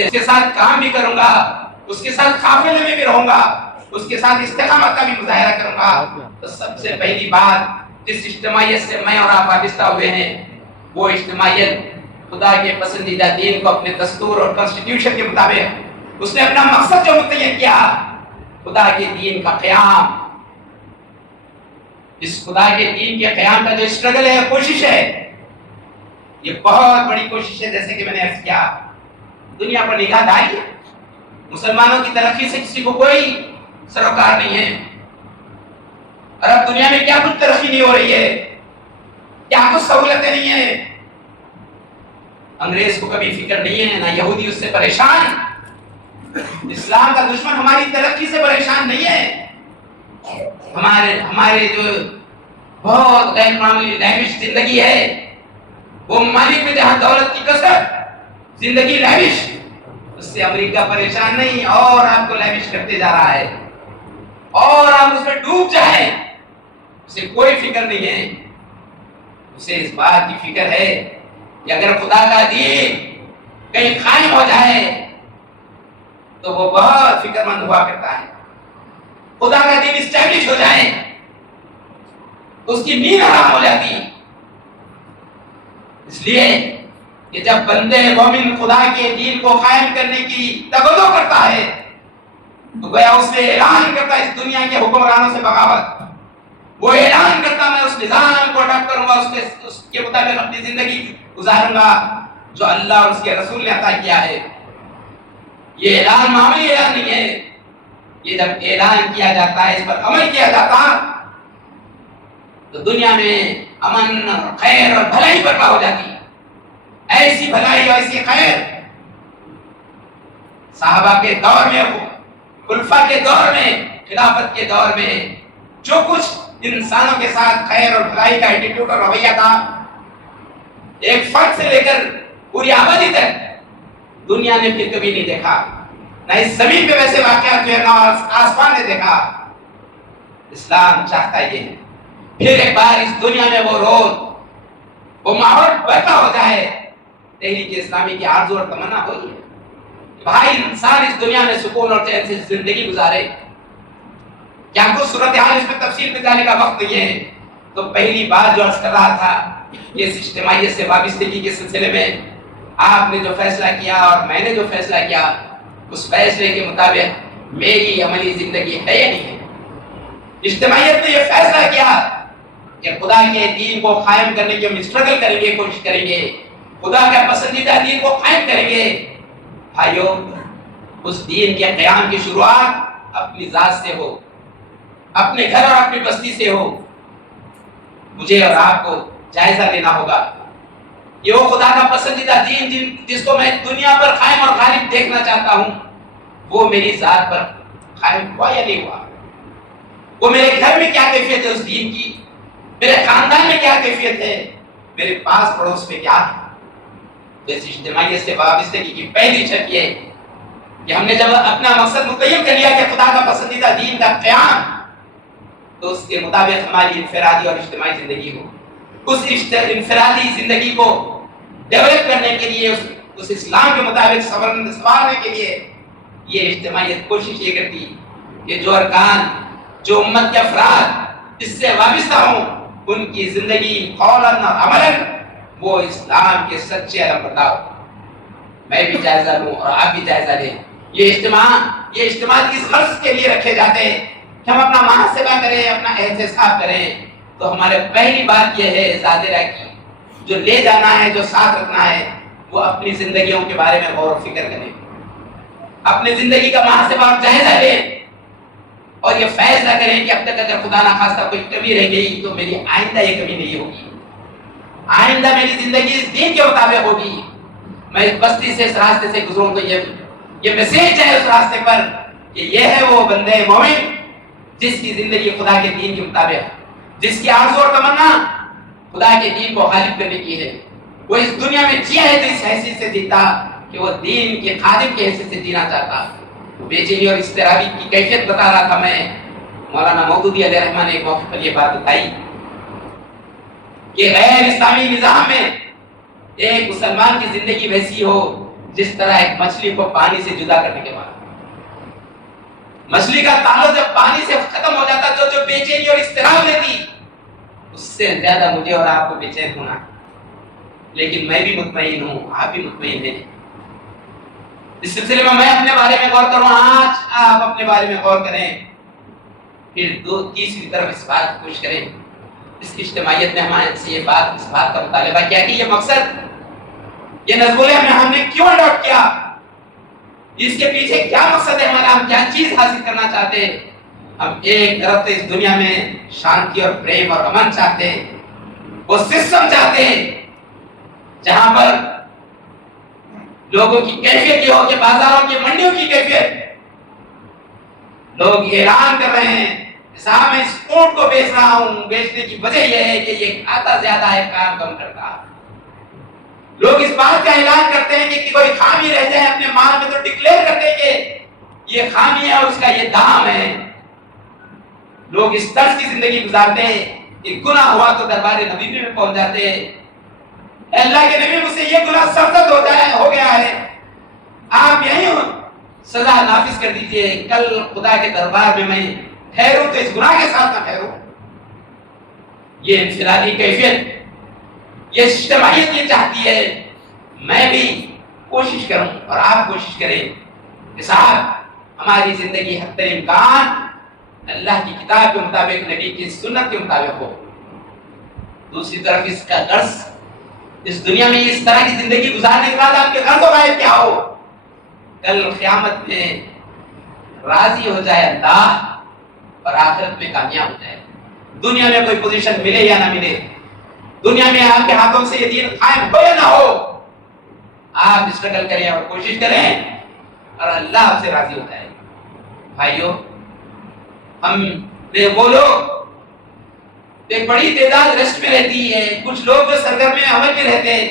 اس کے ساتھ کام بھی کروں گا، اس کے ساتھ قافلے میں بھی رہوں گا، اس کے ساتھ استقامت کا بھی مظاہرہ کروں گا۔ تو سب سے پہلی بات جس اجتماعیت سے میں اور آپ وابستہ ہوئے ہیں وہ اجتماعیت خدا کے پسندیدہ دین کو اپنے دستور اور کانسٹیٹیوشن کے مطابق اس نے اپنا مقصد جو متعین کیا، خدا کے دین کا قیام، اس خدا کے دین کے قیام کا جو اسٹرگل ہے، کوشش ہے، یہ بہت بڑی کوشش ہے۔ جیسے کہ میں نے عرض کیا، دنیا پر نگاہ ڈالی، مسلمانوں کی ترقی سے کسی کو کوئی سروکار نہیں ہے۔ اور اب دنیا میں کیا کچھ ترقی نہیں ہو رہی ہے، کیا کچھ سہولتیں نہیں ہیں۔ انگریز کو کبھی فکر نہیں ہے، نہ یہودی اس سے پریشان، اسلام کا دشمن ہماری ترقی سے پریشان نہیں ہے۔ ہمارے جو بہت غیر معمولی لیوش زندگی ہے، وہ ممالک میں جہاں دولت کی کثرت، زندگی لیوش، اس سے امریکہ پریشان نہیں، اور آپ کو لیوش کرتے جا رہا ہے، اور آپ اس میں ڈوب جائیں، اسے کوئی فکر نہیں ہے۔ اسے اس بات کی فکر ہے کہ اگر خدا کا دین کہیں قائم ہو جائے تو وہ بہت فکر مند ہوا کرتا ہے۔ خدا کا دین اسٹیبلش ہو جائے اس کی نیند حرام ہو جاتی۔ اس لیے کہ جب بندے مومن خدا کے دین کو قائم کرنے کی تگدو کرتا ہے تو گویا اس نے اعلان کرتا ہے اس دنیا کے حکمرانوں سے بغاوت، وہ اعلان کرتا میں اس نظام کو اڈاپٹ کروں گا، اس کے مطابق اپنی زندگی گزاروں گا جو اللہ اور اس کے رسول نے عطا کیا ہے۔ یہ اعلان معمولی اعلان نہیں ہے، یہ جب اعلان کیا جاتا ہے، اس پر عمل کیا جاتا تو دنیا میں امن، خیر اور بھلائی برپا ہو جاتی۔ ایسی بھلائی اور ایسی خیر صحابہ کے دور میں، خلفاء کے دور میں، خلافت کے دور میں جو کچھ انسانوں کے ساتھ خیر اور بھلائی کا ایٹیٹیوڈ اور رویہ تھا، ایک فرد سے لے کر پوری آبادی تک دنیا نے پھر کبھی نہیں دیکھا، نہ اس زمین پہ ویسے واقعات جو ہے نہ آسمان نے دیکھا۔ اسلام چاہتا یہ ہے پھر ایک بار اس دنیا میں وہ روز، وہ ماحول برپا ہو جائے۔ تحریک اسلامی کی آرزو اور تمنا وہی ہے کہ بھائی انسان اس دنیا میں سکون اور چین سے زندگی گزارے۔ کیا کچھ صورتحال اس میں تفصیل میں جانے کا وقت نہیں ہے۔ تو پہلی بات جو عرض کر رہا تھا کہ اس اجتماعیت سے وابستگی کے سلسلے میں آپ نے جو فیصلہ کیا اور میں نے جو فیصلہ کیا، اس فیصلے کے مطابق میری عملی زندگی ہے یا نہیں ہے۔ اجتماعیت نے یہ فیصلہ کیا کہ خدا کے دین کو قائم کرنے کی ہم اسٹرگل کریں گے، کوشش کریں گے، خدا کا پسندیدہ دین کو قائم کریں گے۔ بھائیو، اس دین کے قیام کی شروعات اپنی ذات سے ہو، اپنے گھر اور اپنی بستی سے ہو۔ مجھے اور آپ کو جائزہ لینا ہوگا کہ وہ خدا کا پسندیدہ دین جس کو میں دنیا پر قائم اور غالب دیکھنا چاہتا ہوں، وہ میری ذات پر قائم ہوا یا نہیں ہوا۔ وہ میرے گھر میں کیا کیفیت ہے اس دین کی، میرے خاندان میں کیا کیفیت ہے، میرے پاس پڑوس میں کیا ہے۔ تو اس اجتماعیت سے وابستگی کی پہلی شرط یہ ہے کہ ہم نے جب اپنا مقصد متعین کر لیا کہ خدا کا پسندیدہ دین کا قیام، تو اس کے مطابق ہماری انفرادی اور اجتماعی زندگی ہو۔ اس انفرادی زندگی کو ڈیولپ کرنے کے لیے، اس اسلام کے مطابق سنوارنے کے لیے یہ اجتماعیت کوشش یہ کرتی کہ جو ارکان، جو امت کے افراد اس سے وابستہ ہوں، ان کی زندگی قولاً اور عملاً وہ اسلام کے سچے علم بتاؤ۔ میں بھی جائزہ لوں اور آپ بھی جائزہ لیں۔ یہ اجتماع اس غرض کے لیے رکھے جاتے ہیں کہ ہم اپنا محاسبہ کریں، اپنا احتساب کریں۔ تو ہمارے پہلی بات یہ ہے زادرہ کی، جو لے جانا ہے، جو ساتھ رکھنا ہے، وہ اپنی زندگیوں کے بارے میں غور و فکر کریں، اپنی زندگی کا محاسبہ اور جائزہ لیں، اور یہ فیصلہ کریں کہ اب تک اگر خدا نخواستہ کوئی کمی رہ گئی تو میری آئندہ یہ کمی نہیں ہوگی، آئندہ میری زندگی اس دین کے مطابق ہوگی۔ میں اس بستی سے، اس راستے سے گزروں تو یہ میسیج ہے اس راستے پر کہ یہ ہے وہ بندے مومن جس کی زندگی خدا کے دین کے مطابق، جس کی آرزو اور تمنا خدا کے دین کو غالب کرنے کی ہے۔ وہ اس دنیا میں جیا ہے تو اس حیثیت سے جیتا کہ وہ دین کے خادم کی حیثیت سے جینا چاہتا۔ بے چینی اور اضطرابی کی کیفیت بتا رہا تھا میں۔ مولانا مودودی علیہ الرحمہ نے ایک موقع پر یہ بات بتائی کہ غیر اسلامی نظام میں ایک مسلمان کی زندگی ویسی ہو جس طرح ایک مچھلی کو پانی سے جدا کرنے کے بعد مچھلی کا تعلق جب پانی سے ختم ہو جاتا جو بے چینی اور اضطراب لیتی اس سے زیادہ مجھے اور آپ کو بے چین ہونا. لیکن میں بھی مطمئن ہوں, آپ بھی مطمئن ہیں. اس سلسلے میں اپنے بارے میں غور کروں, آج آپ اپنے بارے میں غور کریں, پھر تیسری طرف اس بات کی کوشش کریں. اس کی اجتماعیت میں ہمارے سے اس بات کا مطالبہ کیا کہ یہ مقصد یہ نظمولے ہم نے کیوں اڈاپٹ کیا, اس کے پیچھے کیا مقصد ہے ہمارا, ہم کیا چیز حاصل کرنا چاہتے ہیں. ہم ایک طرف اس دنیا میں شانتی اور پریم اور امن چاہتے ہیں, وہ سسٹم چاہتے ہیں جہاں پر لوگوں کی کیفیت یہ ہو کہ بازاروں کی منڈیوں کی کیفیت, لوگ اعلان کر رہے ہیں صاحب میں اس اونٹ کو بیچ رہا ہوں, بیچنے کی وجہ یہ ہے کہ یہ کھاتا زیادہ ہے کام کم کرتا. لوگ اس بات کا اعلان کرتے ہیں کہ کوئی خامی رہ جائے اپنے مال میں تو ڈکلیئر کرتے ہیں کہ یہ خامی ہے اور اس کا یہ دام ہے. لوگ اس طرز کی زندگی گزارتے ہیں کہ گناہ ہوا تو دربار نبی میں پہنچ جاتے ہیں, اللہ کے نبی مجھ سے یہ گناہ سرزد ہو گیا ہے, آپ یہی سزا نافذ کر دیجئے, کل خدا کے دربار میں ٹھہروں تو اس گناہ کے ساتھ نہ ٹھہروں. یہ انفرادی کیفیت, یہ اجتماعیت یہ چاہتی ہے. میں بھی کوشش کروں اور آپ کوشش کریں کہ صاحب ہماری زندگی حد امکان اللہ کی کتاب کے مطابق, نبی کی سنت کے مطابق ہو. دوسری طرف اس کا غرض اس دنیا میں اس طرح کی زندگی گزارنے کے بعد آپ کے غرض و غائب کیا ہو, کل قیامت میں راضی ہو جائے اللہ اور آخرت میں کامیاب ہو جائے. دنیا میں کوئی پوزیشن ملے یا نہ ملے, دنیا میں آپ کے ہاتھوں سے یہ دین قائم ہو یا نہ ہو, آپ اسٹرگل کریں اور کوشش کریں اور اللہ آپ سے راضی ہوتا ہے. بھائیو, ہم وہ لوگ ایک بڑی تعداد ریسٹ میں رہتی ہے, کچھ لوگ جو سرگرم میں عمل میں رہتے ہیں,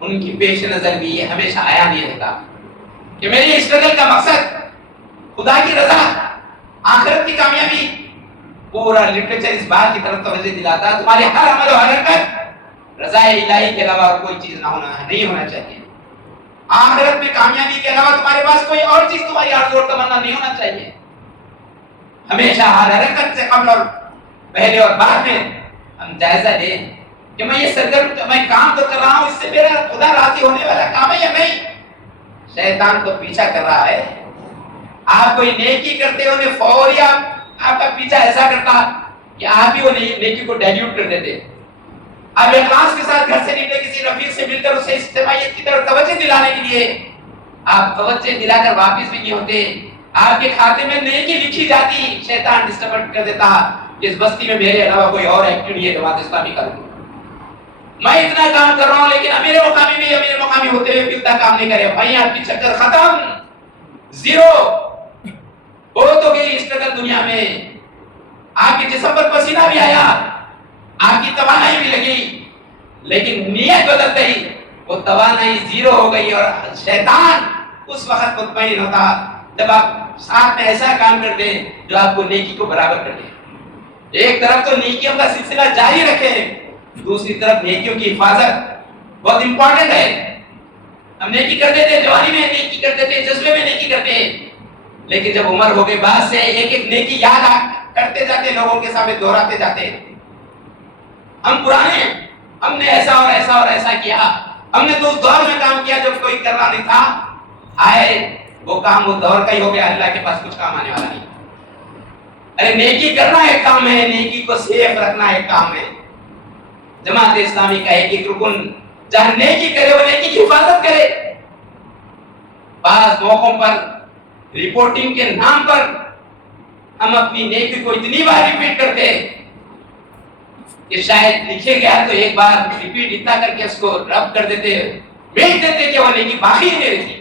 ان کی پیش نظر بھی یہ ہمیشہ آیا نہیں رہتا کہ میری اسٹرگل کا مقصد خدا کی رضا, آخرت کی کامیابی. پورا لٹریچر اس بات کی طرف توجہ دلاتا ہے تمہارے ہر عمل و حرکت رضا الہی کے علاوہ اور کوئی چیز نہیں ہونا چاہیے. آخرت میں کامیابی کے علاوہ تمہارے پاس کوئی اور چیز تمہاری آرزو اور تمنا نہیں ہونا چاہیے. ہمیشہ ہر حرکت سے قبل اور پہلے اور بعد میں ہم جائزہ لیں کہ میں یہ سرگرم میں کام تو کر رہا ہوں, اس سے میرا خدا راضی ہونے والا کام ہے یا نہیں. شیطان تو پیچھا کر رہا ہے, آپ کوئی نیکی کرتے ہو فوری آپ کا پیچھا ایسا کرتا کہ آپ ہی وہ نیکی کو ڈائلیوٹ کر دیتے. آپ اخلاص کے ساتھ گھر سے نکلے, کسی رفیق سے مل کر اسے اجتماعیت کی طرف توجہ دلانے کے لیے آپ توجہ دلا کر واپس بھی نہیں ہوتے. آپ کے کھاتے میں نیکی لکھی جاتی, شیطان ڈسٹرب کر دیتا کہ اس بستی میں میرے علاوہ کوئی اور ایکٹیو نہیں ہے جماعت اسلامی کا. میں اتنا کام کر رہا ہوں لیکن امیر مقامی ہوتے ہوئے بھی اتنا کام نہیں کرے. بھائی آپ کی چکر ختم, زیرو, بہت ہو گئی اسٹرگل دنیا میں. آپ کے جسم پر پسینہ بھی آیا, آپ کی توانائی بھی لگی, لیکن نیت بدل گئی, وہ توانائی زیرو ہو گئی. اور شیطان اس وقت مطمئن ہوتا جب آپ ساتھ میں ایسا کام کر دیں جو آپ کو نیکی کو برابر کر دے. ایک طرف تو نیکیوں کا سلسلہ جاری رکھیں, دوسری طرف نیکیوں کی حفاظت بہت امپورٹنٹ ہے. ہم نیکی کرتے تھے, جوانی میں نیکی کرتے تھے, جذبے میں نیکی کرتے ہیں, لیکن جب عمر ہو گئی بعد سے ایک ایک نیکی یاد کرتے جاتے, لوگوں کے سامنے دہراتے جاتے. ہم پرانے ہیں, ہم نے ایسا اور ایسا اور ایسا کیا, ہم نے تو اس دور میں کام کیا جب کوئی کرنا نہیں تھا. آئے وہ کام وہ دور کا ہی ہو گیا, اللہ کے پاس کچھ کام آنے والا نہیں. ارے نیکی کرنا ایک کام ہے, نیکی کو سیف رکھنا ایک کام ہے. جماعت اسلامی کا ایک رکن جہاں نیکی کرے وہ نیکی کی حفاظت کرے. بعض موقعوں پر رپورٹنگ کے نام پر ہم اپنی نیکی کو اتنی بار ریپیٹ کرتے کہ شاید لکھے گیا تو ایک بار ریپیٹ اتنا کر کے اس کو رب کر دیتے, بیچ دیتے کہ وہ نیکی باقی نہیں رہتی.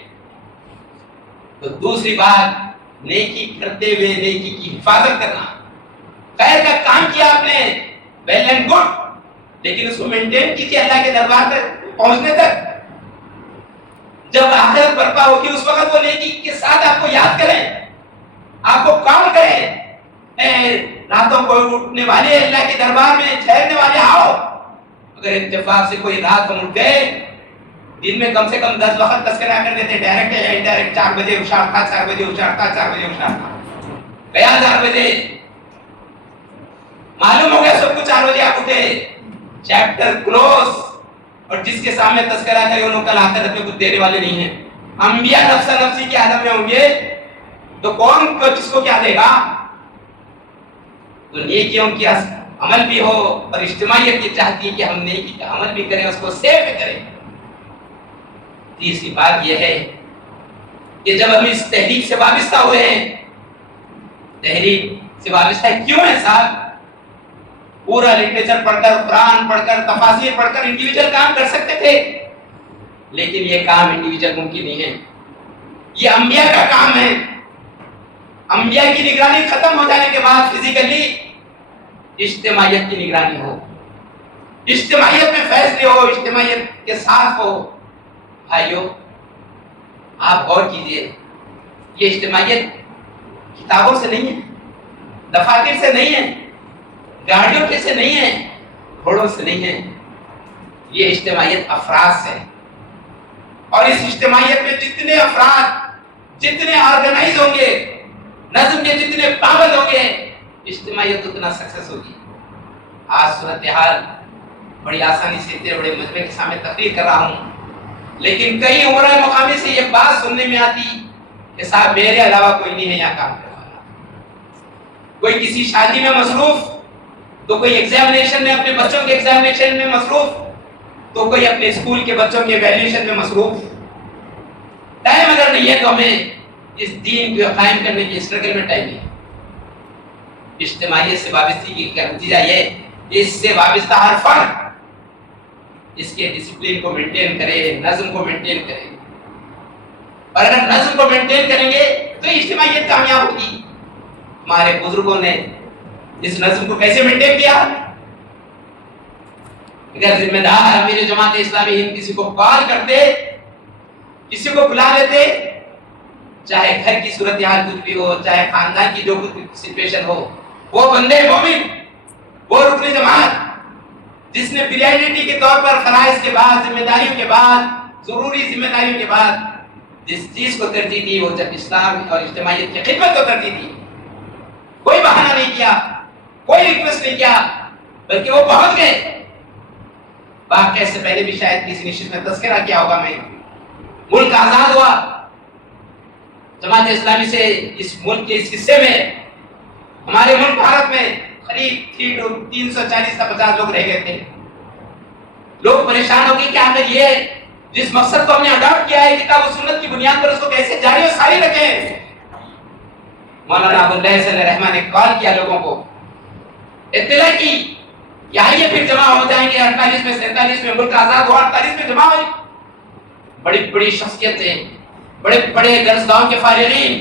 تو دوسری بات, نیکی کرتے ہوئے نیکی کی حفاظت کرنا. خیر کا کام کیا آپ نے, ویل اینڈ گڈ, لیکن اس کو مینٹین کیجیے اللہ کے دربار تک پہنچنے تک. جب آخرت برپا ہوگی اس وقت وہ نیکی کے ساتھ آپ کو یاد کریں, آپ کو کال کریں. راتوں کو اٹھنے والے, اللہ کے دربار میں ٹھہرنے والے آؤ. اگر اتفاق سے کوئی رات ہم اٹھ گئے دن میں کم سے کم 10 وقت تذکرہ کر دیتے، ڈائریکٹ یا انڈائریکٹ. 4 بجے ہوشیار تھا، 4 بجے ہوشیار تھا، 4 بجے ہوشیار تھا، گیا 4 بجے، معلوم ہو گیا سب کچھ. 4 بجے آپ اٹھے، چیپٹر کلوز. اور جس کے سامنے تذکرہ کرے انہوں کل آخرت میں کچھ دینے والے نہیں ہیں. انبیاء نفسا نفسی کے عالم میں ہوں گے تو کون کس کو کیا دے گا؟ تو نیکیوں کی عمل بھی ہو اور اجتماعیت یہ چاہتی ہے کہ ہم نیکی کا عمل بھی کریں، اس کو سیو بھی کریں. تیسری بات یہ ہے کہ جب ہم اس تحریک سے وابستہ ہوئے ہیں، تحریک سے وابستہ کیوں ہے صاحب؟ پورا لٹریچر پڑھ کر، قرآن پڑھ کر، تفاسیر پڑھ کر انڈیویجول کام کر سکتے تھے، لیکن یہ کام انڈیویجول ممکن نہیں ہے. یہ انبیاء کا کام ہے. انبیاء کی نگرانی ختم ہو جانے کے بعد فزیکلی اجتماعیت کی نگرانی ہو، اجتماعیت میں فیصلے ہو، اجتماعیت کے ساتھ ہو. بھائیو آپ غور کیجئے، یہ اجتماعیت کتابوں سے نہیں ہے، دفاتر سے نہیں ہے، گاڑیوں کے سے نہیں ہے، گھوڑوں سے نہیں ہے. یہ اجتماعیت افراد سے. اور اس اجتماعیت میں جتنے افراد جتنے آرگنائز ہوں گے، نظم کے جتنے پابند ہوں گے، اجتماعیت اتنا سکسیس ہوگی. آج صورتحال بڑی آسانی سے اتنے بڑے مجمع کے سامنے تقریر کر رہا ہوں، لیکن کئی عمرہ مقامی سے یہ بات سننے میں آتی کہ صاحب میرے علاوہ کوئی نہیں ہے یہاں کام کرنے والا. کوئی کسی شادی میں مصروف، تو کوئی ایگزامینیشن میں اپنے بچوں کے ایگزامینیشن میں مصروف، تو کوئی اپنے اسکول کے بچوں کے ایویلیویشن میں مصروف. ٹائم اگر نہیں ہے تو ہمیں اس دین کو قائم کرنے کی اسٹرگل میں ٹائم نہیں. اجتماعیت سے وابستگی کا نتیجہ یہ، اس سے وابستہ ہر فرد اس کے ڈسپلن کو مینٹین کرے، نظم کو مینٹین کرے. اور اگر نظم کو مینٹین کریں گے تو اجتماعیت کامیاب ہوگی. ہمارے بزرگوں نے اس نظم کو کیسے مینٹین کیا؟ اگر ذمہ دار امیر جماعت اسلامی ہند کسی کو کال کرتے، کسی کو بلا لیتے، چاہے گھر کی صورتحال کچھ بھی ہو، چاہے خاندان کی جو کچھ سچویشن ہو، وہ بندے مومن، وہ رکن جماعت جس نے پریارٹی کے طور پر فرائض کے بعد، ذمہ داریوں کے بعد، ضروری ذمہ داریوں کے بعد جس چیز کو ترجیح دی، وہ جب اسلام اور اجتماعیت کی خدمت کو ترجیح دی. کوئی بہانہ نہیں کیا، کوئی ریکویسٹ نہیں کیا، بلکہ وہ پہنچ گئے. واقعہ سے پہلے بھی شاید کسی نشست میں تذکرہ کیا ہوگا میں. ملک آزاد ہوا، جماعت اسلامی سے اس ملک کے اس حصے میں، ہمارے ملک بھارت میں قریب 340 تا 50 لوگ رہ گئے تھے. لوگ پریشان ہو گئے کہ آخر یہ جس مقصد کو ہم نے اڈاپٹ کیا ہے کتاب و سنت کی بنیاد پر، اس کو کیسے جاری و ساری رکھیں. مولانا ابواللیث علیہ الرحمہ نے کال کیا، لوگوں کو اطلاع کی کہ آئیے پھر جمع ہو جائیں گے. 48 میں 47 میں ملک آزاد ہوا، 48 میں جمع ہوئی. بڑی بڑی شخصیتیں، بڑے بڑے درسگاہوں کے فارغین،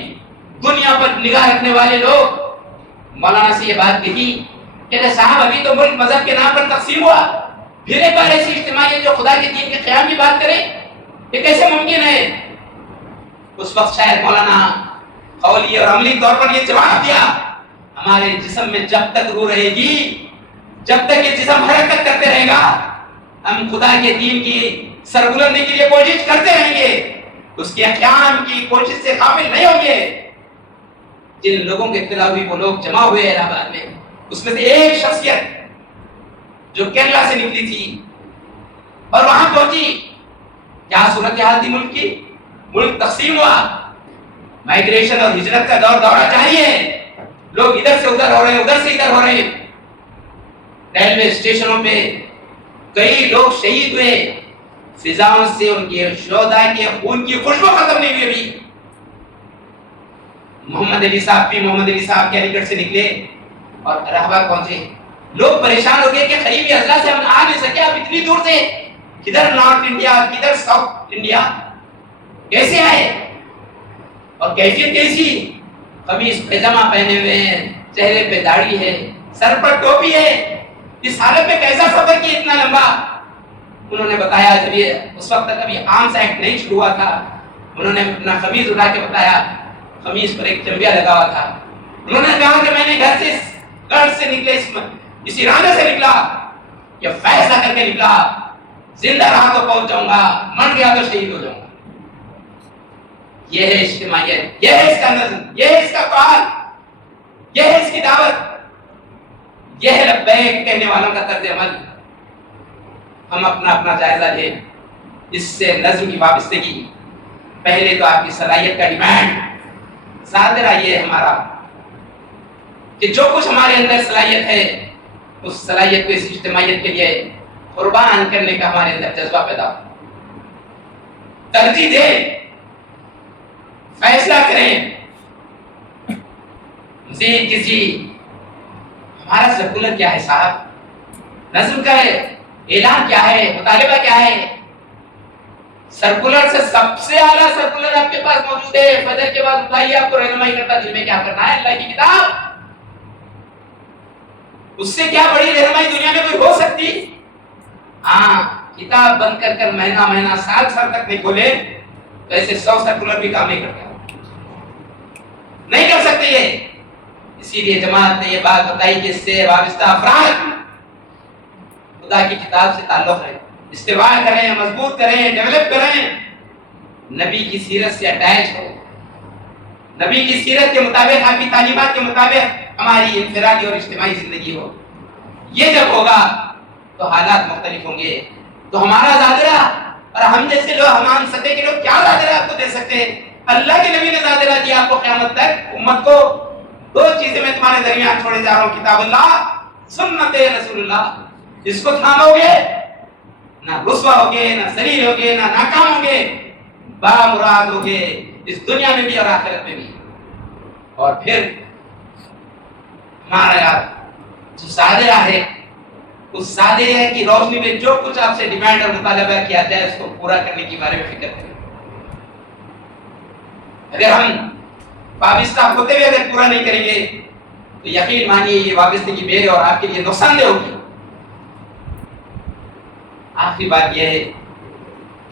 دنیا پر نگاہ رکھنے والے لوگ مولانا سے یہ بات کہی کہ صاحب ابھی تو ملک مذہب کے نام پر تقسیم ہوا، پھر ایک بار ایسی اجتماعیت جو خدا کے دین کے قیام کی بات کرے، یہ کیسے ممکن ہے؟ اس وقت شاید مولانا قولی اور عملی طور پر یہ جواب دیا، ہمارے جسم میں جب تک روح رہے گی، جب تک یہ جسم حرکت کرتے رہے گا، ہم خدا کے دین کی سربلندی کے لیے کوشش کرتے رہیں گے، اس کے قیام کی کوشش سے غافل نہیں ہوں گے. جن لوگوں کے اطلاع ہوئی وہ لوگ جمع ہوئے الہ آباد میں. اس میں سے ایک شخصیت جو کیرلا سے نکلی تھی اور وہاں پہنچی، کیا صورتحال تھی ملک کی؟ ملک تقسیم ہوا، مائگریشن اور ہجرت کا دورہ جاری ہے. لوگ ادھر سے ادھر ہو رہے ہیں، ادھر سے ادھر ہو رہے ہیں. ریلوے اسٹیشنوں پہ کئی لوگ شہید ہوئے، فضاؤں سے ان کے شہداء کے خون کی خوشبو ختم نہیں ہوئی. ابھی محمد علی صاحب کے علی گڑھ سے نکلے اور الہ آباد پہنچے. لوگ پریشان ہو گئے کہ قریبی اضلاع سے ہم آ نہیں سکے، آپ اتنی دور سے، کدھر نارتھ انڈیا، کدھر ساؤتھ انڈیا، کیسے آئے؟ اور کیفیت کیسی؟ قمیص پیجامہ پہنے ہوئے ہیں، چہرے پہ داڑھی ہے، سر پر ٹوپی ہے. اس حالت میں کیسا سفر کیا اتنا لمبا؟ انہوں نے بتایا، جب یہ اس وقت تک ابھی آرمز ایکٹ نہیں شروع ہوا تھا، انہوں نے اپنا قمیض اٹھا کے بتایا، قمیض پر ایک چمبیا لگا ہوا تھا. انہوں نے کہا کہ میں نے گھر سے نکلے، اس ارادے سے نکلا، یہ فیصلہ کر کے نکلا، زندہ رہا تو پہنچ جاؤں گا، مر گیا تو شہید ہو جاؤں گا۔ یہ ہے اجتماعیت، یہ ہے اس کا نظم، یہ ہے اس کا قرآن، یہ ہے اس کی دعوت، یہ ہے لبیک کہنے والوں کا طرز عمل۔ ہم اپنا اپنا جائزہ لیں، اس سے نظم کی وابستگی، پہلے تو آپ کی صلاحیت کا ڈیمانڈ، ظاہرہ یہ ہے ہمارا کہ جو کچھ ہمارے اندر صلاحیت ہے اس صلاحیت کو اس اجتماعیت کے لیے قربان کرنے کا ہمارے اندر جذبہ پیدا ہو، ترجیح دیں، فیصلہ کریں۔ مزید کسی ہمارا سرکولر کیا ہے صاحب، نظم کا اعلان کیا ہے، مطالبہ کیا ہے؟ سرکولر سے سب سے اعلیٰ سرکولر آپ کے پاس موجود ہے، فجر کے بعد اٹھائیے، آپ کو رہنمائی کرتا دل میں کیا کرنا ہے، اللہ کی کتاب۔ اس سے کیا بڑی رہنمائی دنیا میں کوئی ہو سکتی؟ ہاں، کتاب بند کر کر مہینہ مہینہ سال سال تک نہیں کھولے تو ایسے 100 سرکولر بھی کام نہیں کرتے، نہیں کر سکتے یہ۔ اسی لیے جماعت نے یہ بات بتائی کہ اس سے وابستہ افراد خدا کی کتاب سے تعلق ہے، استواء کریں، مضبوط کریں، ڈیولپ کریں، نبی کی سیرت سے اٹیچ ہو، نبی کی سیرت کے مطابق، آپ کی تعلیمات کے مطابق ہماری انفرادی اور اجتماعی زندگی ہو۔ یہ جب ہوگا تو حالات مختلف ہوں گے، تو ہمارا زادرہ اور ہم جیسے لوگ، ہم سطح کے لوگ کیا زادرہ آپ کو دے سکتے ہیں؟ اللہ کے نبی نے زادرہ دیا آپ کو قیامت تک، امت کو دو چیزیں میں تمہارے درمیان چھوڑے جا رہا ہوں، کتاب اللہ، سنت رسول اللہ۔ اس کو تھامو گے نہ رسوا ہوگے، نہ ذلیل ہوگے، نہ ناکام ہوگے، بامراد ہوگے اس دنیا میں بھی اور آخرت میں بھی۔ اور پھر ہمارا جو سادرہ ہے، اس سادرہ کی روشنی میں جو کچھ آپ سے ڈیمانڈ اور مطالبہ کیا جائے اس کو پورا کرنے کی بارے میں فکر کریں۔ اگر ہم وابستہ ہوتے ہوئے اگر پورا نہیں کریں گے تو یقین مانیے یہ وابستگی میرے اور آپ کے لیے نقصان دہ ہوگی۔ آخری بات یہ ہے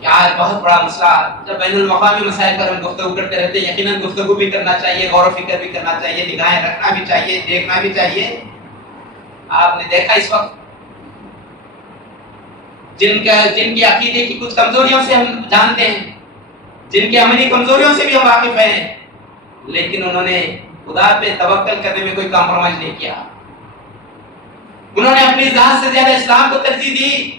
کہ آج بہت بڑا مسئلہ، جب بین الاقوامی مسائل پر ہم گفتگو کرتے رہتے ہیں، یقیناً گفتگو بھی کرنا چاہیے، غور و فکر بھی کرنا چاہیے، نگاہیں رکھنا بھی چاہیے، دیکھنا بھی چاہیے۔ آپ نے دیکھا اس وقت جن کی عقیدے کی کچھ کمزوریوں سے ہم جانتے ہیں، جن کی عملی کمزوریوں سے بھی ہم واقف ہیں، لیکن انہوں نے خدا پہ توکل کرنے میں کوئی کمپرومائز نہیں کیا۔ انہوں نے اپنی ذات سے زیادہ اسلام کو ترجیح دی،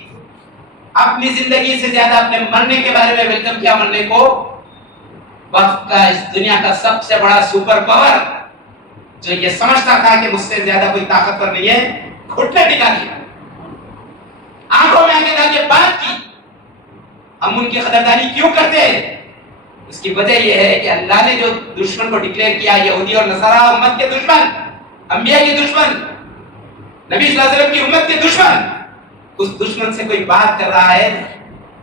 اپنی زندگی سے زیادہ اپنے مرنے کے بارے میں ویلکم کیا، مرنے کو وقت کا، اس دنیا کا سب سے بڑا سپر پاور جو یہ سمجھتا تھا کہ مجھ سے زیادہ کوئی طاقتور نہیں ہے، گھٹنے ٹکا دیا، آنکھوں میں آنکھیں ڈال کے بات کی۔ ہم ان کی قدردانی کیوں کرتے ہیں؟ اس کی وجہ یہ ہے کہ اللہ نے جو دشمن کو ڈکلیئر کیا، یہودی اور نصارہ امت کے دشمن، انبیاء کے دشمن، نبی صلی اللہ علیہ وسلم کی امت کے دشمن، اس دشمن سے کوئی بات کر رہا ہے،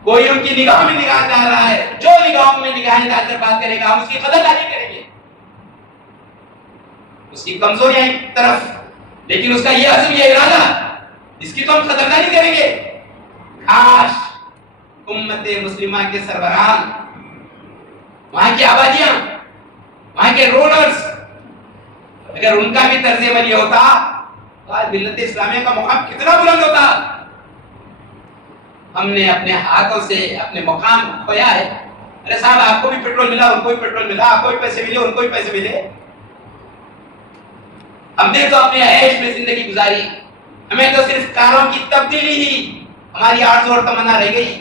کوئی ان کی نگاہ میں نگاہ ڈال رہا ہے، جو نگاہوں میں نگاہیں ڈال کر بات کرے گا ہم اس کی قدردانی کریں گے، اس کی کمزوریاں ایک طرف، لیکن اس کا یہ عزم، یہ ارادہ، اس کی تو ہم قدردانی کریں گے۔ کاش امت مسلمہ کے سربراہان، وہاں کی آبادیاں، وہاں کے رولرز، اگر ان کا بھی طرز عمل یہ ہوتا تو آج ملت اسلامیہ کا مقام کتنا بلند ہوتا۔ ہم نے اپنے ہاتھوں سے اپنے مقام کھویا ہے۔ ارے صاحب، آپ کو بھی پیٹرول ملا، ان کو بھی پیٹرول ملا، آپ کو بھی پیسے ملے، ان کو بھی پیسے ملے، ہم نے تو اپنے عیش میں زندگی گزاری، ہمیں تو صرف کاروں کی تبدیلی ہی ہماری آرزو اور تمنا رہ گئی۔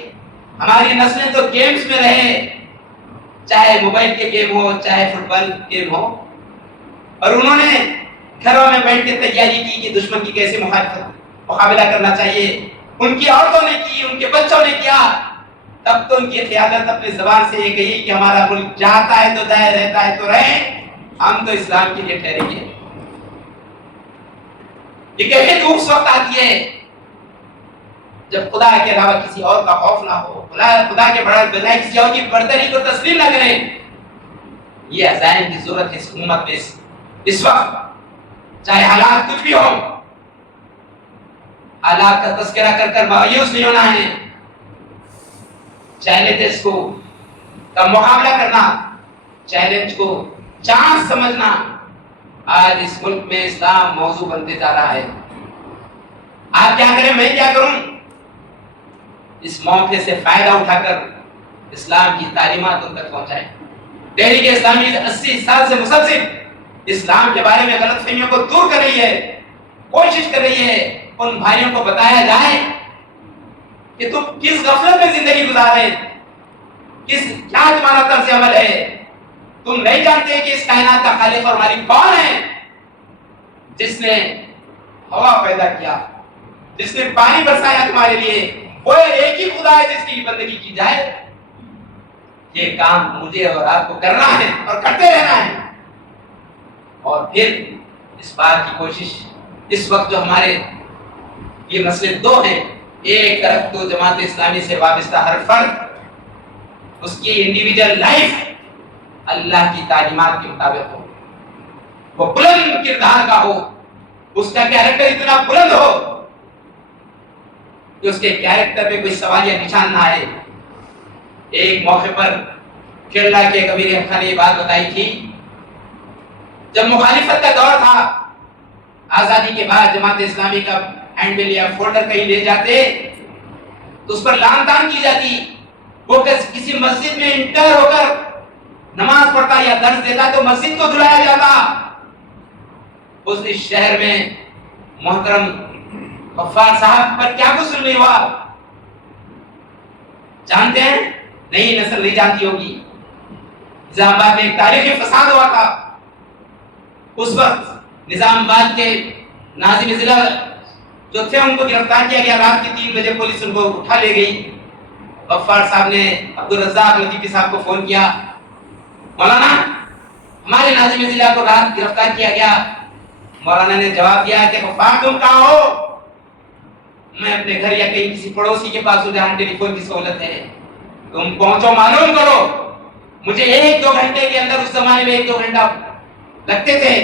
ہماری نسلیں تو گیمز میں رہے، چاہے موبائل کے گیم ہو، چاہے فٹ بال گیم ہو، اور انہوں نے گھروں میں بیٹھ کے تیاری کی کہ دشمن کی کیسے مقابلہ کرنا چاہیے۔ ان کی عورتوں نے کی، ان کے بچوں نے کیا، تب تو ان کی قیادت اپنی زبان سے یہ کہی کہ ہمارا ملک جاتا ہے تو جائے، رہتا ہے تو رہے، ہم تو اسلام کے لیے ٹھہریں گے۔ یہ کیفیت اس وقت آتی ہے جب خدا کے علاوہ کسی اور کا خوف نہ ہو، خدا کے بجائے کسی اور کی برتری کو تسلیم نہ کریں۔ یہ عزائم کی ضرورت ہے اس امت میں اس وقت، چاہے حالات کچھ بھی ہو، حالات کا تذکرہ کر کر مایوس نہیں ہونا ہے، چیلنجز کو کا مقابلہ کرنا، چیلنج کو چانس سمجھنا۔ آج اس ملک میں اسلام موضوع بنتے جا رہا ہے، آپ کیا کریں، میں کیا کروں، اس موقع سے فائدہ اٹھا کر اسلام کی تعلیمات ان تک پہنچائیں۔ تحریک اسلامی 80 سال سے مسلسل اسلام کے بارے میں غلط فہمیوں کو دور کر رہی ہے، کوشش کر رہی ہے ان بھائیوں کو بتایا جائے کہ تم کس غفلت میں زندگی گزار رہے، کیا تمہارا طرز عمل ہے، تم نہیں جانتے کہ اس کائنات کا خالق اور مالک کون ہے، جس نے ہوا پیدا کیا، جس نے پانی برسایا تمہارے لیے، وہ ایک ہی خدا ہے جس کی بندگی کی جائے۔ یہ کام مجھے اور آپ کو کرنا ہے اور کرتے رہنا ہے۔ اور پھر اس بات کی کوشش، اس وقت جو ہمارے یہ مسئلے دو ہیں، ایک طرف تو جماعت اسلامی سے وابستہ ہر فرد اس کی انڈیویجول لائف اللہ کی تعلیمات کے مطابق ہو، وہ بلند کردار کا ہو، اس کا کیریکٹر اتنا بلند ہو کہ اس کے کیریکٹر پہ کوئی سوال یا نشان نہ آئے۔ ایک موقع پر کیرلا کے ایک امیر خان نے یہ بات بتائی تھی، جب مخالفت کا دور تھا، آزادی کے بعد جماعت اسلامی کا ہینڈ بل یا فولڈر کہیں لے جاتے تو اس پر لان تان کی جاتی، وہ کسی مسجد میں انٹر ہو کر نماز پڑھتا یا درس دیتا تو مسجد کو دھلایا جاتا۔ اس شہر میں محترم غفار صاحب پر کیا کچھ نہیں ہوا جانتے ہیں؟ نئی نسل نہیں جانتی ہوگی۔ نظام آباد میں ایک تاریخی فساد ہوا تھا، اس وقت نظام آباد کے ناظم ضلع جو تھے ان کو گرفتار کیا گیا، رات کے 3 بجے پولیس ان کو اٹھا لے گئی۔ غفار صاحب نے عبدالرزاق لطیفی صاحب کو فون کیا، مولانا ہمارے ناظم ضلع کو رات گرفتار کیا گیا۔ مولانا نے جواب دیا کہ غفار تم کہاں ہو؟ میں اپنے گھر یا کہیں کسی پڑوسی کے پاس ہوں جہاں ٹیلی فون کی سہولت ہے، تم پہنچو معلوم کرو۔ مجھے 1-2 گھنٹے کے اندر، اس زمانے میں 1-2 گھنٹہ لگتے تھے،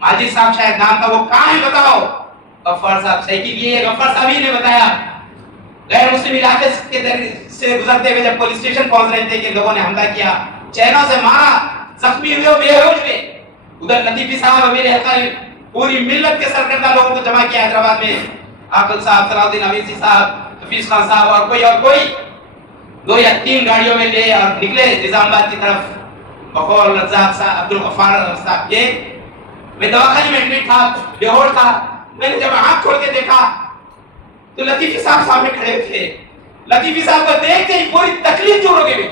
ماجد صاحب شاید نام تھا، وہ کہاں ہے بتاؤ۔ غفار صاحب سائیکل لیے، غفار صاحب ہی نے بتایا، غیر مسلم علاقے سے گزرتے ہوئے جب پولیس اسٹیشن پہنچ رہے تھے کہ لوگوں نے حملہ کیا، چینوں سے مارا، زخمی ہوئے اور بے ہوش ہوئے۔ ادھر لطیفی صاحب میرے حلقہ نے پوری ملت کے سرکردہ لوگوں کو جمع کیا حیدرآباد میں، عاقل صاحب، صلاح الدین اویسی صاحب، حفیظ خان صاحب اور کوئی 2 یا 3 گاڑیوں میں لے اور نکلے نظام آباد کی طرف۔ بقول رزاق صاحب، عبدالغفار صاحب کے میں دواخانے میں ایڈمٹ تھا، بے ہوش تھا۔ میں نے جب آنکھ کھول کے دیکھا تو لطیفی صاحب سامنے کھڑے تھے۔ لطیفی صاحب کو دیکھتے ہی پوری تکلیف دور ہو گئی،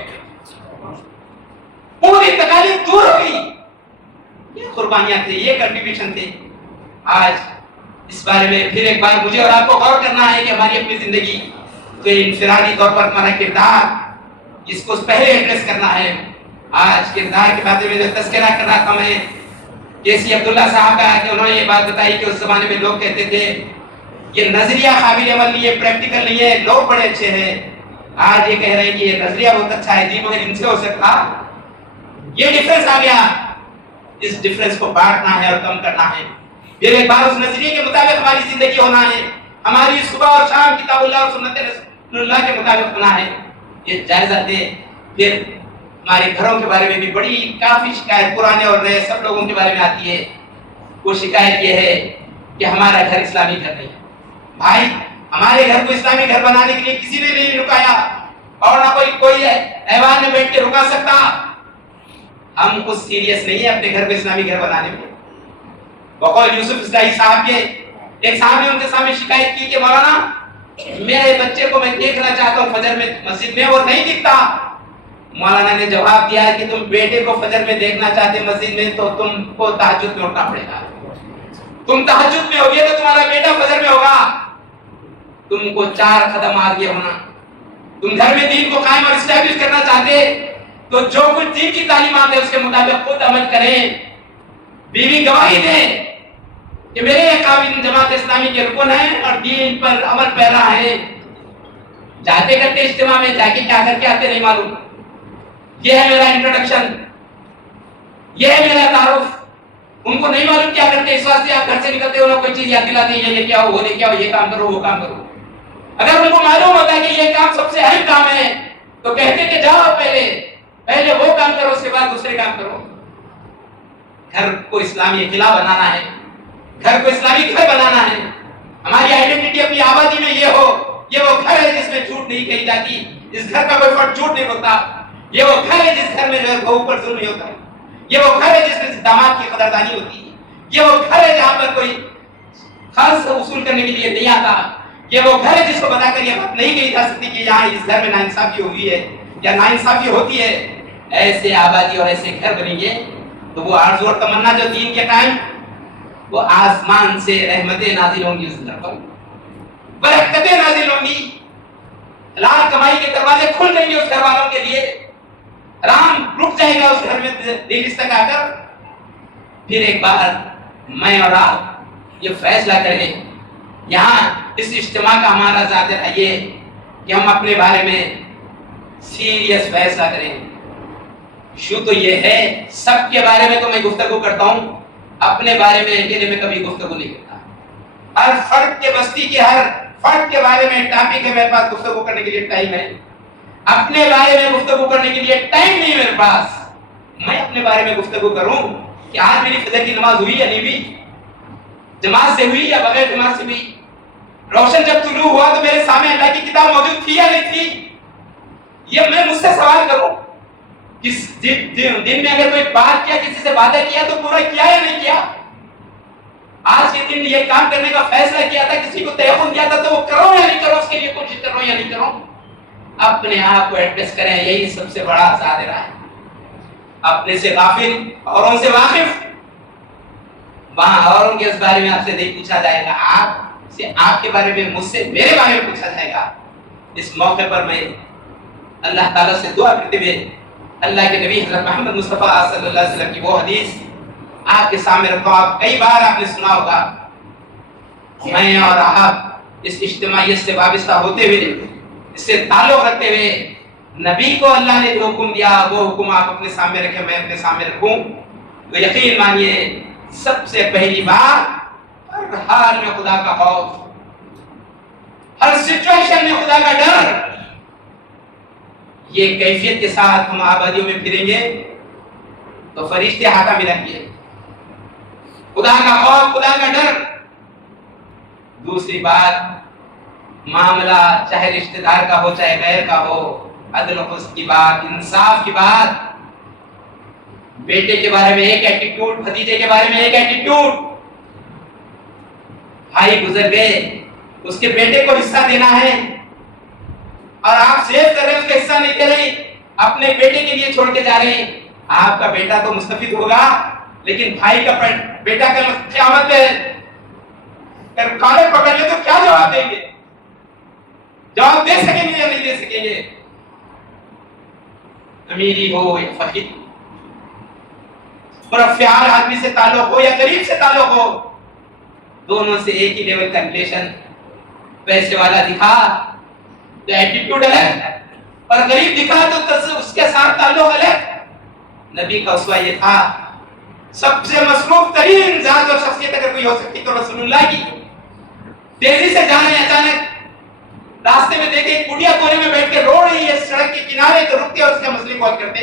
پوری تکلیف دور ہو گئی۔ یہ قربانیاں تھے، یہ کنٹریبیوشن تھے۔ آج اس بارے میں پھر ایک بار مجھے اور آپ کو غور کرنا ہے کہ ہماری اپنی زندگی تو انفرادی طور پر ہمارا کردار، جس کو پہلے ایڈریس کرنا ہے۔ آج کردار کے بارے میں جو تذکرہ کر رہا تھا میں کیسی عبداللہ صاحب کا، کہ انہوں نے یہ بات بتائی کہ اس زمانے میں لوگ کہتے تھے یہ نظریہ قابل عمل نہیں ہے، پریکٹیکل نہیں ہے، لوگ بڑے اچھے ہیں۔ آج یہ کہہ رہے ہیں کہ یہ نظریہ بہت اچھا ہے جی، مگر ان سے ہو سکتا۔ یہ ڈفرنس آ گیا، اس ڈفرنس کو بانٹنا ہے اور کم کرنا ہے۔ پھر ایک بار اس نظریے کے مطابق ہماری زندگی ہونا ہے، ہماری صبح اور شام کتاب اللہ اور سنت رسول اللہ کے مطابق ہونا ہے۔ یہ جائزہ دے۔ پھر ہمارے گھروں کے بارے میں بھی بڑی کافی شکایت پرانے اور نئے سب لوگوں کے بارے میں آتی ہے۔ وہ شکایت یہ ہے کہ ہمارا گھر اسلامی گھر نہیں ہے۔ بھائی، ہمارے گھر کو اسلامی گھر بنانے کے لیے کسی نے نہیں رکایا اور نہ کوئی ایوان میں بیٹھ کے رکا سکتا۔ ہم کچھ سیریس نہیں ہے اپنے گھر کو اسلامی گھر بنانے میں۔ بقول یوسف اصلاحی صاحب کے ایک صاحب نے ان کے سامنے شکایت کی کہ مولانا میرے بچے کو میں دیکھنا چاہتا ہوں فجر میں مسجد میں، وہ نہیں دکھتا۔ مولانا نے جواب دیا کہ تم بیٹے کو فجر میں دیکھنا چاہتے مسجد میں تو تم کو تہجد میں اٹھنا پڑے گا۔ تم تہجد میں ہوگے تو تمہارا بیٹا فجر میں ہوگا۔ تم کو 4 قدم آگے ہونا۔ تم گھر میں دین کو قائم اور اسٹیبلش کرنا چاہتے تو جو کچھ دین کی تعلیمات ہے اس کے مطابق خود عمل کریں۔ بیوی گواہی دے کہ میرے یہ قابل جماعت اسلامی کے رکن ہیں اور دین پر عمل پیرا ہے۔ جاتے کرتے اجتماع میں جا کے کیا کر کے آتے نہیں معلوم۔ یہ ہے میرا انٹروڈکشن، یہ ہے میرا تعارف۔ ان کو نہیں معلوم کیا کرتے، اس واسطے آپ گھر سے نکلتے ہو کوئی چیز یاد دلاتے ہیں، یہ لے کے آؤ، وہ لے کے آؤ، یہ کام کرو، وہ کام کرو۔ اگر ان کو معلوم ہوتا ہے کہ یہ کام سب سے اہم کام ہے تو کہتے کہ جاؤ پہلے وہ کام کرو، اس کے بعد دوسرے کام کرو۔ گھر کو اسلامی قلعہ بنانا ہے، گھر کو اسلامی گھر بنانا ہے۔ ہماری آئیڈینٹی اپنی آبادی میں یہ ہو، یہ وہ گھر ہے جس میں جھوٹ نہیں کہی جاتی، اس گھر کا کوئی فرد جھوٹ نہیں بولتا، یہ وہ گھر ہے جس گھر میں جو ہے بہو پر ظلم نہیں ہوتا ہے، یہ وہ گھر ہے جس میں داماد کی قدردانی ہوتی ہے، یہ وہ گھر ہے جہاں پر کوئی خرچ وصول کرنے کے لیے نہیں آتا، یہ وہ گھر ہے جس کو بتا کر یہ بات نہیں کہی جا سکتی کہ یہاں اس گھر میں ناانصافی ہوئی ہے یا ناانصافی ہوتی ہے۔ ایسے آبادی اور ایسے گھر بنیں گے تو وہ آرزو اور تمنا جو دین کے قائم، وہ آسمان سے رحمتیں نازل ہوں گی اس گھر پر، برکتیں نازل ہوں گی، حلال کمائی کے دروازے کھل جائیں گے اس گھر والوں کے لیے، آرام رک جائے گا اس گھر میں دل اس تک آ کر۔ پھر ایک بار میں اور آپ یہ فیصلہ کریں، یہاں اس اجتماع کا ہمارا ذاتیہ یہ کہ ہم اپنے بارے میں سیریس فیصلہ کریں۔ شو تو یہ ہے سب کے بارے میں تو میں گفتگو کرتا ہوں، اپنے بارے میں اکیلے میں کبھی گفتگو نہیں کرتا۔ ہر فرد کے بستی کے ہر فرد کے بارے میں ٹاپک ہے میرے پاس، گفتگو کرنے کے لیے ٹائم ہے، اپنے بارے میں گفتگو کرنے کے لیے ٹائم نہیں میرے پاس۔ میں اپنے بارے میں گفتگو کروں کہ آج میری فجر کی نماز ہوئی یا نہیں ہوئی، جماعت سے ہوئی یا بغیر جماعت سے ہوئی، روشن جب طلوع ہوا تو میرے سامنے اللہ کی کتاب موجود تھی یا نہیں تھی، یہ میں مجھ سے سوال کروں۔ کس دن میں اگر کوئی بات کیا، کسی سے وعدہ کیا تو پورا کیا یا نہیں کیا، آج کے دن یہ کام کرنے کا فیصلہ کیا تھا، کسی کو تیقن دیا تھا تو وہ کرو یا نہیں کرو، اس کے لیے کوشش کرو یا نہیں کرو۔ اپنے آپ کو ایڈریس کریں، یہی سب سے بڑا ظاہرہ ہے۔ اپنے سے غافل، اوروں سے واقف، وہاں اوروں کے اس بارے میں آپ سے نہیں پوچھا جائے گا، آپ سے آپ کے بارے میں، مجھ سے میرے بارے میں پوچھا جائے گا۔ اس موقع پر میں اللہ تعالیٰ سے دعا کرتے ہوئے اللہ کے نبی حضرت محمد مصطفیٰ صلی اللہ علیہ وسلم کی وہ حدیث آپ کے سامنے رکھتا ہوں۔ آپ کئی بار آپ نے سنا ہوگا، میں اور آپ اس اجتماعیت سے وابستہ ہوتے ہوئے، اس سے تعلق رکھتے ہوئے، نبی کو اللہ نے جو حکم دیا وہ حکم آپ اپنے سامنے رکھیں، میں اپنے سامنے رکھوں، تو یقین مانیے سب سے پہلی بات ہر حال میں خدا کا خوف، ہر سچویشن میں خدا کا ڈر۔ یہ کیفیت کے ساتھ ہم آبادیوں میں پھریں گے تو فرشتے ہاتھا ملیں گے، خدا کا خوف، خدا کا ڈر۔ دوسری بات، معاملہ چاہے رشتہ دار کا ہو چاہے غیر کا ہو، عدل و حسن کی بات، انصاف کی بات۔ بیٹے کے بارے میں ایک ایٹیٹیوڈ، بھتیجے کے بارے میں ایک ایٹیٹیوڈ، بھائی گزر گئے، اس کے بیٹے کو حصہ دینا ہے اور آپ سیو کر رہے ہیں، اس کا حصہ نہیں دے رہے، اپنے بیٹے کے لیے چھوڑ کے جا رہے ہیں۔ آپ کا بیٹا تو مستفید ہوگا، لیکن بھائی کا بیٹا کا قیامت میں کالے پکڑ لے تو کیا جواب دیں گے؟ جواب دے سکیں گے یا نہیں دے سکیں گے؟ امیری ہو یا فقیر، پرفیار آدمی سے تعلق ہو یا غریب سے تعلق ہو، دونوں سے ایک ہی لیول کا ریلیشن۔ پیسے والا دکھا تو ایٹیٹیوڈ الگ، اور غریب دکھا تو اس کے ساتھ تعلق الگ۔ نبی کا اسوہ یہ تھا، سب سے مصروف ترین ذات اور شخصیت اگر کوئی ہو سکتی تو رسول اللہ کی۔ تیزی سے جا رہے ہیں، اچانک راستے میں دیکھے ایک بڑھیا کونے میں بیٹھ کے رو رہی ہے سڑک کے کنارے، تو رکتے اور اس کے مسئلے کو حل کرتے۔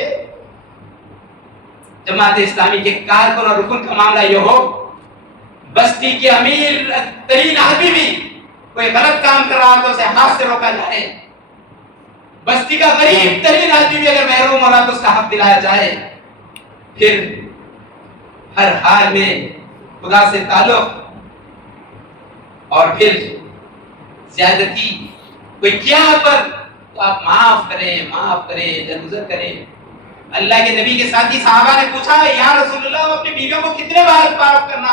جماعت اسلامی کے کارکن اور رکن کا معاملہ یہ ہو، بستی کے امیر ترین آدمی بھی کوئی غلط کام کر رہا تو اسے ہاتھ سے روکا جائے، بستی کا غریب ترین آدمی بھی اگر محروم ہو رہا تو اس کا حق دلایا جائے۔ پھر ہر حال میں خدا سے تعلق، اور پھر زیادتی کوئی کیا پر تو آپ معاف کریں، معاف کریں، درگزر کریں۔ اللہ کے نبی کے ساتھی صحابہ نے پوچھا، یا رسول اللہ ہم اپنی بیویوں کو کتنے بار معاف کرنا؟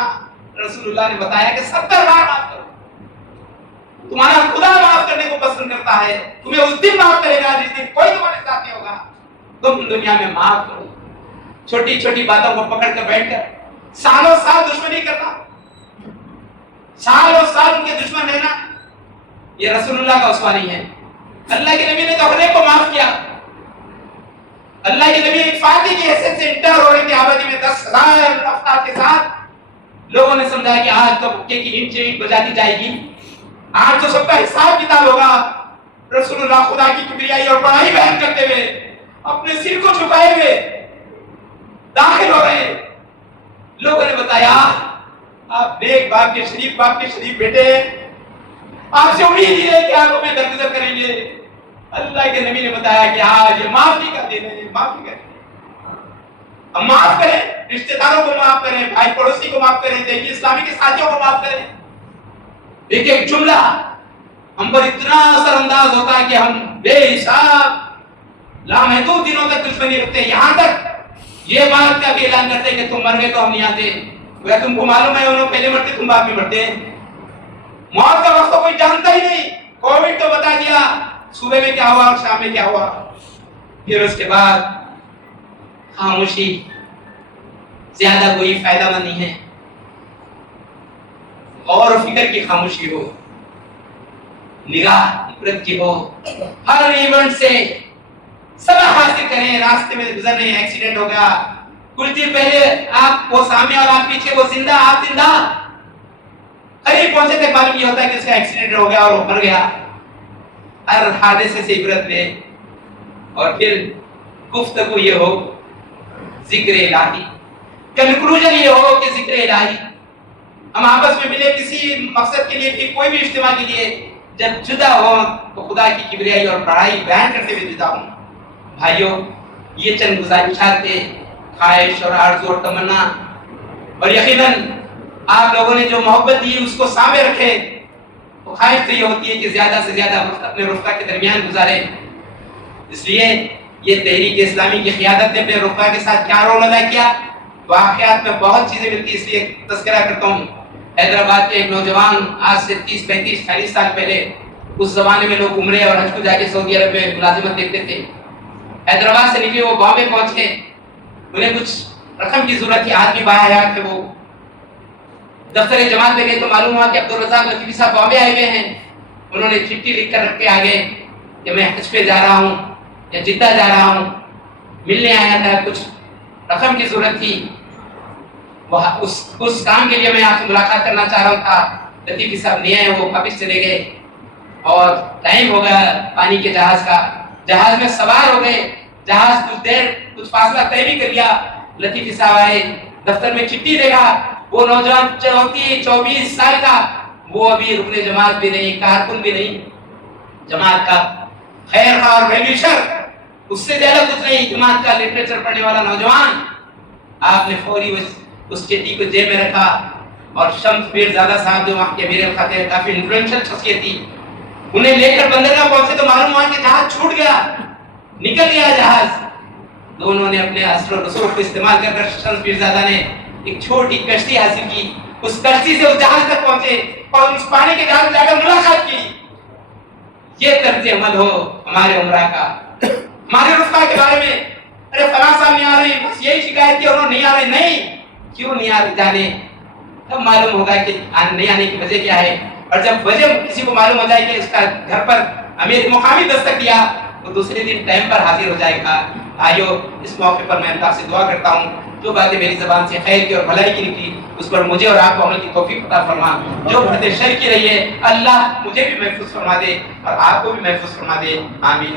رسول اللہ نے بتایا کہ 70 بار معاف کرو۔ تمہارا خدا معاف کرنے کو پسند کرتا ہے، تمہیں اس دن معاف کرے گا جس دن کوئی تمہارے ساتھ نہیں ہوگا۔ تم دنیا میں معاف کرو، چھوٹی چھوٹی باتوں کو پکڑ کر بیٹھ کر سالوں سال دشمنی کرنا، سالوں سال ان کے دشمن رہنا، یہ رسول اللہ کا اسوہ نہیں ہے۔ اللہ کے نبی نے تو ہر ایک کو معاف کیا۔ اللہ کے نبی ایک فاتح کی حیثیت سے انٹر ہو رہے تھے آبادی میں 10,000 افراد کے ساتھ۔ لوگوں نے سمجھا کہ آج تو مکے کی اینٹ سے اینٹ بجا دی جائے گی، آج تو سب کا حساب کتاب ہوگا۔ رسول اللہ خدا کی کبریائی اور بڑائی بیان کرتے ہوئے، اپنے سر کو چھپائے ہوئے داخل ہو رہے۔ لوگوں نے بتایا آپ نیک باپ کے شریف بیٹے ہیں، آپ سے امید ہی ہے کہ آپ ہمیں درگزر کریں گے۔ اللہ کے نبی نے بتایا کہ آج یہ معافی کا دن ہے، معافی کا دن ہے۔ ہم معاف کریں، رشتہ داروں کو معاف کریں، بھائی پڑوسی کو معاف کریں، دیکھیے اسلامی کے ساتھیوں کو معاف کریں۔ ایک ایک جملہ ہم پر اتنا اثر انداز ہوتا ہے کہ ہم بے حساب لامحدود دنوں تک دشمنی رکھتے ہیں، یہاں تک یہ بات کا بھی اعلان کرتے ہیں کہ تم مر گئے تو ہم نہیں آتے۔ وہ تم کو معلوم ہے انہوں پہلے مرتے تم بعد میں مرتے ہیں۔ موت کا وقت تو کوئی جانتا ہی نہیں، کووڈ تو بتا دیا صبح میں کیا ہوا اور شام میں کیا ہوا۔ پھر اس کے بعد خاموشی زیادہ کوئی فائدہ مند نہیں ہے، غور و فکر کی خاموشی ہو، نگاہ عبرت کی ہو، ہر ایونٹ سے سبق حاصل کریں۔ راستے میں گزر رہے ہیں، ایکسیڈنٹ ہو گیا، کچھ دن پہلے آپ وہ سامنے اور آپ پیچھے، وہ زندہ آپ زندہ، قریب پہنچے تک معلوم یہ ہوتا ہے کہ اس کا ایکسیڈنٹ ہو گیا اور وہ مر گیا۔ ہر حادثے سے عبرت لے، اور پھر گفتگو یہ ہو ذکر الہی، کنکلوژن یہ ہو کہ ذکر الہی۔ ہم آپس میں ملے کسی مقصد کے لیے بھی، کوئی بھی اجتماع کے لیے، جب جدا ہو تو خدا کی کبریائی اور بڑائی بیان کرتے ہوئے جدا ہوں۔ بھائیوں، یہ چند گزارشات تھے، خواہش اور آرزو اور تمنا، اور یقیناً آپ لوگوں نے جو محبت دی اس کو سامنے رکھے۔ تو خواہش تو یہ ہوتی ہے کہ زیادہ سے زیادہ وقت اپنے رفقا کے درمیان گزارے۔ اس لیے یہ تحریک اسلامی کی قیادت نے اپنے رفقا کے ساتھ کیا رول ادا کیا، واقعات میں بہت چیزیں ملتی، اس لیے تذکرہ کرتا ہوں۔ حیدرآباد کے ایک نوجوان آج سے 30 35 40 سال پہلے، اس زمانے میں لوگ عمرے اور حج کو جا کے سعودی عرب میں ملازمت دیکھتے تھے۔ حیدرآباد سے نکلے وہ بامبے پہنچے، انہیں کچھ رقم کی ضرورت تھی، آدمی باحیات تھے، وہ دفتر جماعت میں گئے تو معلوم ہوا کہ عبدالرزاق لطیفی صاحب بامبے آئے ہوئے ہیں۔ انہوں نے چٹھی لکھ کر رکھ کے آگے کہ میں حج پہ جا رہا ہوں یا جدہ جا رہا ہوں، ملنے آیا تھا، کچھ رقم کی ضرورت تھی، اس کام کے لیے میں آپ سے ملاقات کرنا چاہ رہا تھا۔ لطیفی صاحب نہیں آئے، وہ واپس چلے گئے، اور ٹائم ہو گیا پانی کے جہاز کا، جہاز میں سوار ہو گئے، جہاز کچھ دیر کچھ فاصلہ طے بھی کر لیا۔ لطیفی صاحب آئے، دفتر میں چٹھی دیکھا، وہ نوجوان 24 سال کا، وہ ابھی رکن جماعت بھی نہیں، کارکن بھی نہیں جماعت کا، خیر خواہ اور ویلیوشر، اس سے زیادہ کچھ نہیں، جماعت کا لٹریچر پڑھنے والا نوجوان۔ آپ نے فوری اس چٹھی کو جیب میں رکھا، اور شمس پیر زادہ صاحب جو وہاں کے امیر الخطیب کافی انفلوئنشل شخصیت تھی، انہیں لے کر بندرگاہ پہنچے تو معلوم ہوا کہ جہاز چھوٹ گیا، نکل گیا جہاز۔ دونوں نے اپنے اثر و رسوخ کو استعمال کر شمس پیر زادہ نے ایک چھوٹی کشتی حاصل کی، اس کشتی سے اس جہاز تک پہنچے اور اس پانی کے جہاز میں جا کر ملاقات کی۔ یہ طرز عمل ہو ہمارے عمرہ کا، ہمارے رفقا کے بارے میں، ارے فلاں صاحب نہیں آ رہے، بس یہی شکایت کی انہوں نہیں آ رہے، نہیں کیوں نہیں آ رہے جانے، تب معلوم ہوگا کہ نہیں آنے کی وجہ کیا ہے۔ اور جب وجہ کسی کو معلوم ہو جائے کہ اس کا گھر پر امیر مقامی دستک دیا، تو دوسرے دن ٹائم پر حاضر ہو جائے گا۔ آئیو، اس موقع پر میں اللہ سے دعا کرتا ہوں، جو باتیں میری زبان سے خیر کی اور بھلائی کی نکلی، اس پر مجھے اور آپ کو عمل کی توفیق عطا فرما۔ جو باتیں شر کی رہی ہے، اللہ مجھے بھی محفوظ فرما دے اور آپ کو بھی محفوظ فرما دے، آمین۔